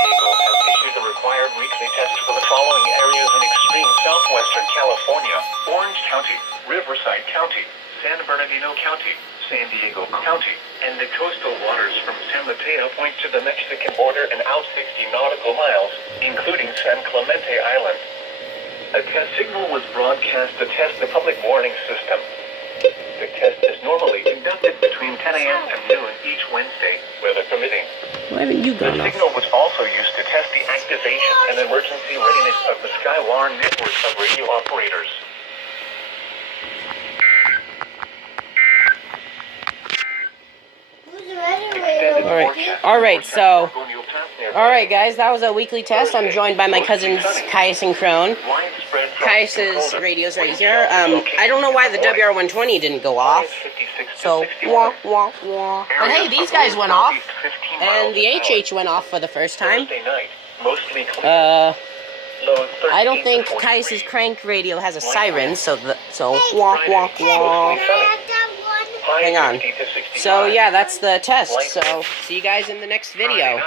Diego has issued the required weekly test for the following areas in extreme southwestern California: Orange County, Riverside County, San Bernardino County, San Diego County, and the coastal waters from San Mateo Point to the Mexican border and out 60 nautical miles, including San Clemente Island. A test signal was broadcast to test the public warning system. The test is normally conducted between 10 a.m. and noon each Wednesday, weather permitting. Why haven't you gone The off? signal was also used to test the activation and emergency readiness of the Skywarn network of radio operators. Alright, so, alright guys, that was a weekly test. I'm joined by my cousins Caius and Crone. Caius's radio's right here. I don't know why the WR120 didn't go off. So, wah, wah, wah. But hey, these guys went off. And the HH went off for the first time. I don't think Caius's crank radio has a siren, so wah, wah, wah. Hang on. So yeah, that's the test. So see you guys in the next video.